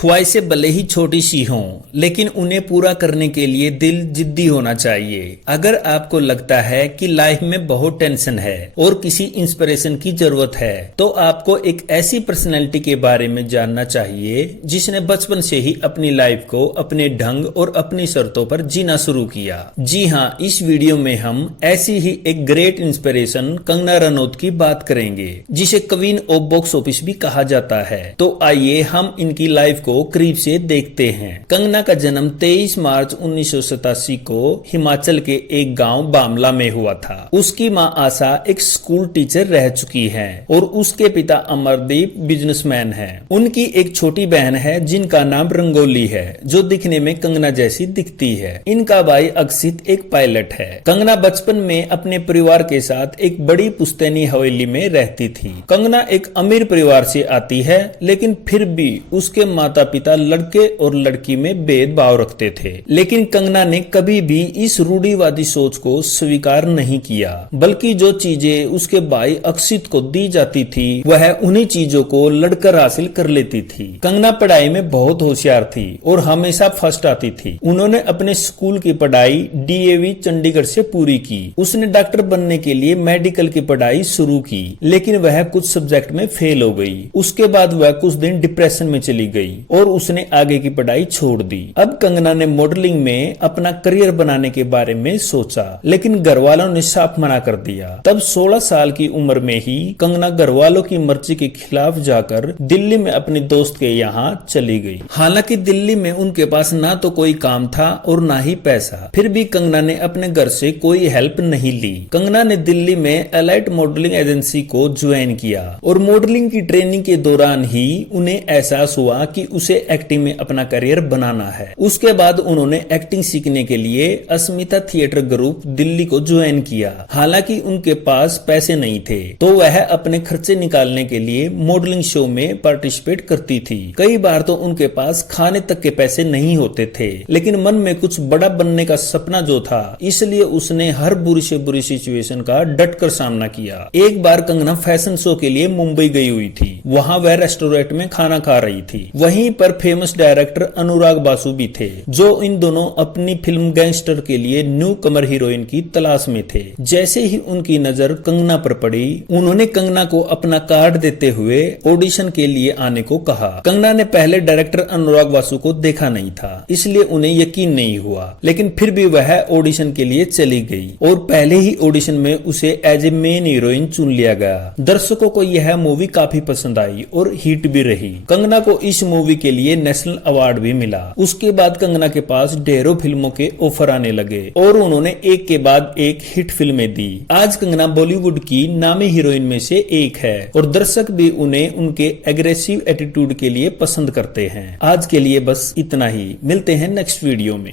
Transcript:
ख्वाहिशें भले ही छोटी सी हों, लेकिन उन्हें पूरा करने के लिए दिल जिद्दी होना चाहिए। अगर आपको लगता है कि लाइफ में बहुत टेंशन है और किसी इंस्पिरेशन की जरूरत है, तो आपको एक ऐसी पर्सनैलिटी के बारे में जानना चाहिए जिसने बचपन से ही अपनी लाइफ को अपने ढंग और अपनी शर्तों पर जीना शुरू किया। जी हाँ, इस वीडियो में हम ऐसी ही एक ग्रेट इंस्पिरेशन कंगना रनौत की बात करेंगे, जिसे क्वीन ऑफ बॉक्स ऑफिस भी कहा जाता है। तो आइए हम इनकी लाइफ को करीब से देखते हैं। कंगना का जन्म 23 मार्च 1987 को हिमाचल के एक गांव बामला में हुआ था। उसकी मां आशा एक स्कूल टीचर रह चुकी हैं और उसके पिता अमरदीप बिजनेसमैन हैं। उनकी एक छोटी बहन है जिनका नाम रंगोली है, जो दिखने में कंगना जैसी दिखती है। इनका भाई अक्षित एक पायलट है। कंगना बचपन में अपने परिवार के साथ एक बड़ी पुश्तैनी हवेली में रहती थी। कंगना एक अमीर परिवार से आती है, लेकिन फिर भी उसके माता पिता लड़के और लड़की में भेदभाव रखते थे। लेकिन कंगना ने कभी भी इस रूढ़िवादी सोच को स्वीकार नहीं किया, बल्कि जो चीजें उसके भाई अक्षित को दी जाती थी, वह उन्हीं चीजों को लड़कर हासिल कर लेती थी। कंगना पढ़ाई में बहुत होशियार थी और हमेशा फर्स्ट आती थी। उन्होंने अपने स्कूल की पढ़ाई DAV चंडीगढ़ से पूरी की। उसने डॉक्टर बनने के लिए मेडिकल की पढ़ाई शुरू की, लेकिन वह कुछ सब्जेक्ट में फेल हो गई। उसके बाद वह कुछ दिन डिप्रेशन में चली गई और उसने आगे की पढ़ाई छोड़ दी। अब कंगना ने मॉडलिंग में अपना करियर बनाने के बारे में सोचा, लेकिन घर वालों ने साफ मना कर दिया। तब 16 साल की उम्र में ही कंगना घर वालों की मर्जी के खिलाफ जाकर दिल्ली में अपने दोस्त के यहाँ चली गई। हालांकि दिल्ली में उनके पास ना तो कोई काम था और ना ही पैसा, फिर भी कंगना ने अपने घर से कोई हेल्प नहीं ली। कंगना ने दिल्ली में एलाइट मॉडलिंग एजेंसी को ज्वाइन किया और मॉडलिंग की ट्रेनिंग के दौरान ही उन्हें एहसास हुआ कि उसे एक्टिंग में अपना करियर बनाना है। उसके बाद उन्होंने एक्टिंग सीखने के लिए अस्मिता थिएटर ग्रुप दिल्ली को ज्वाइन किया। हालांकि उनके पास पैसे नहीं थे, तो वह अपने खर्चे निकालने के लिए मॉडलिंग शो में पार्टिसिपेट करती थी। कई बार तो उनके पास खाने तक के पैसे नहीं होते थे, लेकिन मन में कुछ बड़ा बनने का सपना जो था, इसलिए उसने हर बुरी से बुरी सिचुएशन का डट कर सामना किया। एक बार कंगना फैशन शो के लिए मुंबई गई हुई थी। वहां वह रेस्टोरेंट में खाना खा रही थी। वहीं पर फेमस डायरेक्टर अनुराग बासु भी थे, जो इन दोनों अपनी फिल्म गैंगस्टर के लिए न्यू कमर हीरोइन की तलाश में थे। जैसे ही उनकी नजर कंगना पर पड़ी, उन्होंने कंगना को अपना कार्ड देते हुए ऑडिशन के लिए आने को कहा। कंगना ने पहले डायरेक्टर अनुराग बासु को देखा नहीं था, इसलिए उन्हें यकीन नहीं हुआ, लेकिन फिर भी वह ऑडिशन के लिए चली गई और पहले ही ऑडिशन में उसे एज ए मेन हीरोइन चुन लिया गया। दर्शकों को यह मूवी काफी पसंद आई और हिट भी रही। कंगना को इस मूवी के लिए नेशनल अवार्ड भी मिला। उसके बाद कंगना के पास ढेरों फिल्मों के ऑफर आने लगे और उन्होंने एक के बाद एक हिट फिल्में दी। आज कंगना बॉलीवुड की नामी हीरोइन में से एक है और दर्शक भी उन्हें उनके एग्रेसिव एटीट्यूड के लिए पसंद करते हैं। आज के लिए बस इतना ही। मिलते हैं नेक्स्ट वीडियो में।